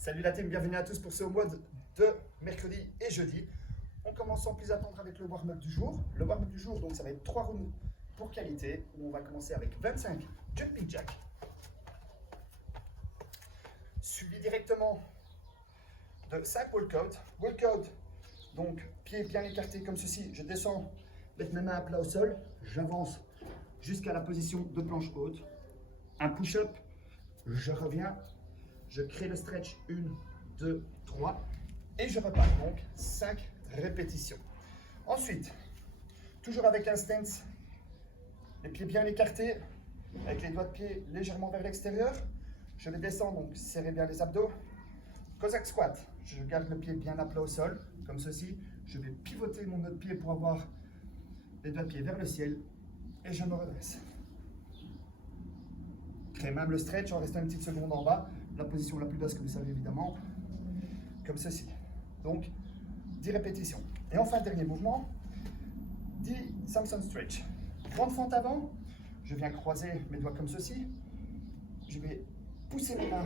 Salut la team, bienvenue à tous pour ce mode de mercredi et jeudi. On commence sans plus attendre avec le warm-up du jour. Le warm-up du jour, donc ça va être 3 rounds pour qualité, où on va commencer avec 25 jumping jack. Suivi directement de 5 walkout. Walkout, donc pieds bien écartés comme ceci. Je descends avec mes mains à plat au sol. J'avance jusqu'à la position de planche haute. Un push-up, je reviens. Je crée le stretch 1, 2, 3 et je repars donc 5 répétitions. Ensuite, toujours avec un stance, les pieds bien écartés, avec les doigts de pied légèrement vers l'extérieur. Je vais descendre, donc serrer bien les abdos. Cossack squat, je garde le pied bien à plat au sol, comme ceci. Je vais pivoter mon autre pied pour avoir les doigts de pied vers le ciel et je me redresse. Crée même le stretch en restant une petite seconde en bas. La position la plus basse que vous savez évidemment, comme ceci. Donc 10 répétitions. Et enfin, dernier mouvement, 10 Samson stretch. Grande fente avant, je viens croiser mes doigts comme ceci. Je vais pousser mes mains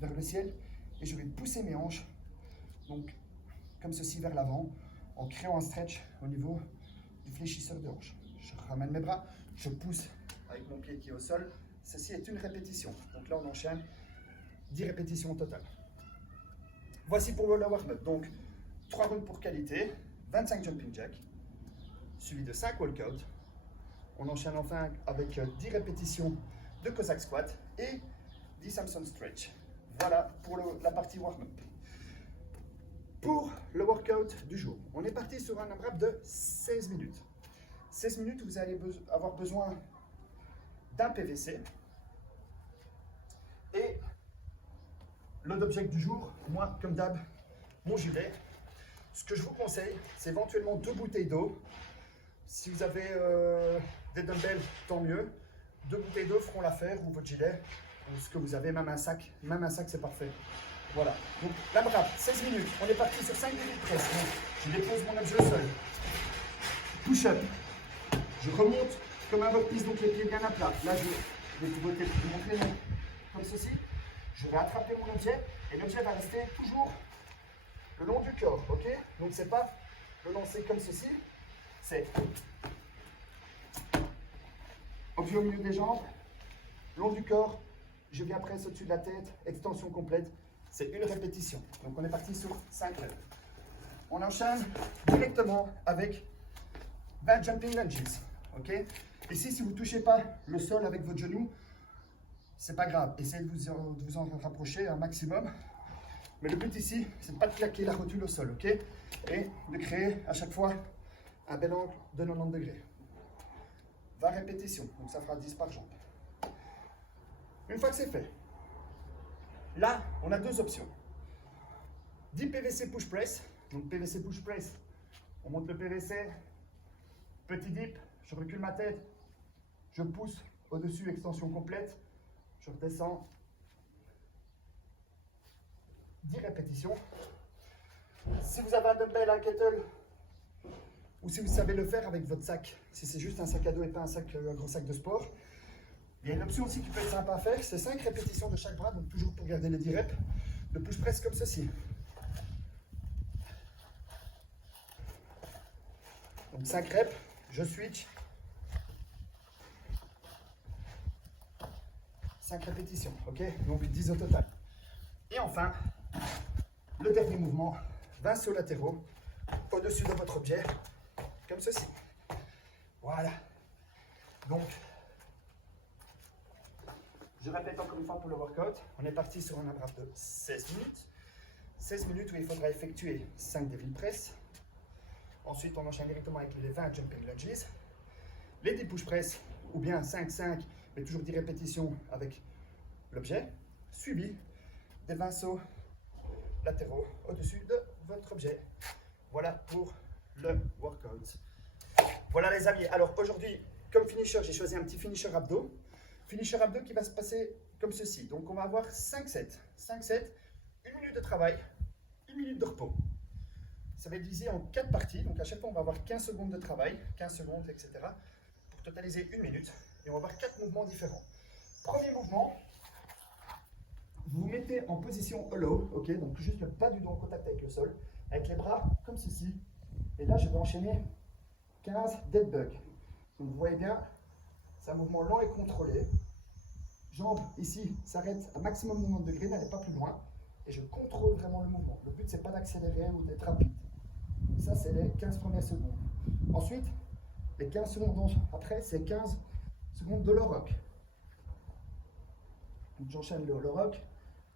vers le ciel et je vais pousser mes hanches, donc comme ceci vers l'avant, en créant un stretch au niveau du fléchisseur de hanche. Je ramène mes bras, je pousse avec mon pied qui est au sol. Ceci est une répétition. Donc là, on enchaîne 10 répétitions au total. Voici pour le warm-up. Donc, 3 rounds pour qualité, 25 jumping jack, suivi de 5 walkout. On enchaîne enfin avec 10 répétitions de Cossack squat et 10 Samson stretch. Voilà pour la partie warm-up. Pour le workout du jour, on est parti sur un AMRAP de 16 minutes. 16 minutes où vous allez avoir besoin d'un PVC et l'autre objectif du jour, moi comme d'hab, mon gilet. Ce que je vous conseille, c'est éventuellement 2 bouteilles d'eau. Si vous avez des dumbbells, tant mieux. 2 bouteilles d'eau feront l'affaire, ou votre gilet, ou ce que vous avez, même un sac c'est parfait. Voilà, donc l'AMRAP, 16 minutes, on est parti sur 5 minutes presque. Donc, je dépose mon objet au sol. Push-up, je remonte comme un burpees, donc les pieds bien à plat. Là, je vais pivoter pour vous montrer comme ceci. Je vais attraper mon objet et l'objet va rester toujours le long du corps, ok? Donc c'est pas le lancer comme ceci, c'est objet au milieu des jambes, long du corps, je viens presse au-dessus de la tête, extension complète, c'est une répétition. Donc on est parti sur 5 reps. On enchaîne directement avec 20 jumping lunges, ok? Ici, si vous ne touchez pas le sol avec votre genou, c'est pas grave, essayez de vous en rapprocher un maximum. Mais le but ici, c'est de ne pas claquer la rotule au sol, ok? Et de créer à chaque fois un bel angle de 90 degrés. 20 répétitions, donc ça fera 10 par jambe. Une fois que c'est fait, là, on a 2 options. 10 PVC push press, donc PVC push press, on monte le PVC, petit dip, je recule ma tête, je pousse au-dessus, extension complète, je redescends, 10 répétitions. Si vous avez un dumbbell, un kettle, ou si vous savez le faire avec votre sac, si c'est juste un sac à dos et pas un gros sac de sport, il y a une option aussi qui peut être sympa à faire, c'est 5 répétitions de chaque bras, donc toujours pour garder les 10 reps, de push press comme ceci. Donc 5 reps, je switch. 5 répétitions, ok? Donc 10 au total. Et enfin, le dernier mouvement, 20 sauts latéraux au-dessus de votre objet, comme ceci. Voilà. Donc, je répète encore une fois pour le workout. On est parti sur un AMRAP de 16 minutes. 16 minutes où il faudra effectuer 5 devil press. Ensuite, on enchaîne directement avec les 20 jumping lunges. Les 10 push press, ou bien 5-5, mais toujours 10 répétitions avec l'objet. Suivi des 20 sauts latéraux au-dessus de votre objet. Voilà pour le workout. Voilà les amis, alors aujourd'hui, comme finisher, j'ai choisi un petit finisher abdos. Finisher abdos qui va se passer comme ceci. Donc on va avoir 5 sets. 5 sets, 1 minute de travail, 1 minute de repos. Ça va être divisé en 4 parties. Donc à chaque fois, on va avoir 15 secondes de travail, 15 secondes, etc. pour totaliser 1 minute. Et on va avoir 4 mouvements différents. Premier mouvement, vous vous mettez en position hollow, ok, donc juste le bas du dos en contact avec le sol, avec les bras comme ceci. Et là, je vais enchaîner 15 dead bugs. Donc vous voyez bien, c'est un mouvement lent et contrôlé. Jambes ici s'arrêtent à maximum 90 degrés, n'allez pas plus loin. Et je contrôle vraiment le mouvement. Le but, c'est pas d'accélérer ou d'être rapide. Ça, c'est les 15 premières secondes. Ensuite, les 15 secondes après, c'est 15 secondes de hollow rock. Donc j'enchaîne le hollow rock.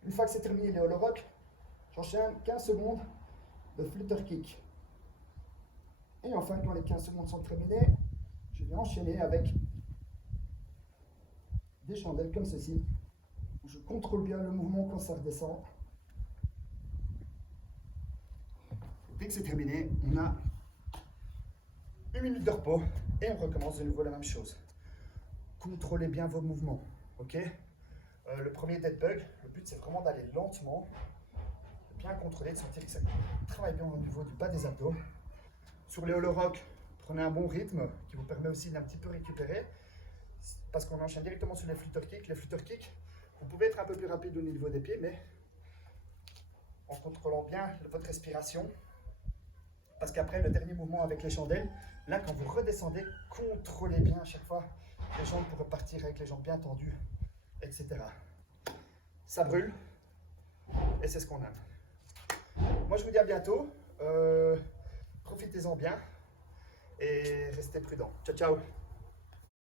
Une fois que c'est terminé les hollow rock, j'enchaîne 15 secondes de flutter kick. Et enfin, quand les 15 secondes sont terminées, je vais enchaîner avec des chandelles comme ceci. Je contrôle bien le mouvement quand ça redescend. Dès que c'est terminé, on a 1 minute de repos et on recommence de nouveau la même chose. Contrôlez bien vos mouvements, ok? Le premier dead bug, le but c'est vraiment d'aller lentement, de bien contrôler, de sentir que ça travaille bien au niveau du bas des abdos. Sur les hollow rock, prenez un bon rythme qui vous permet aussi d'un petit peu récupérer parce qu'on enchaîne directement sur les flutter kicks. Les flutter kicks, vous pouvez être un peu plus rapide au niveau des pieds, mais en contrôlant bien votre respiration. Parce qu'après, le dernier mouvement avec les chandelles, là, quand vous redescendez, contrôlez bien à chaque fois les jambes pour repartir avec les jambes bien tendues, etc. Ça brûle et c'est ce qu'on aime. Moi, je vous dis à bientôt. Profitez-en bien et restez prudents. Ciao, ciao!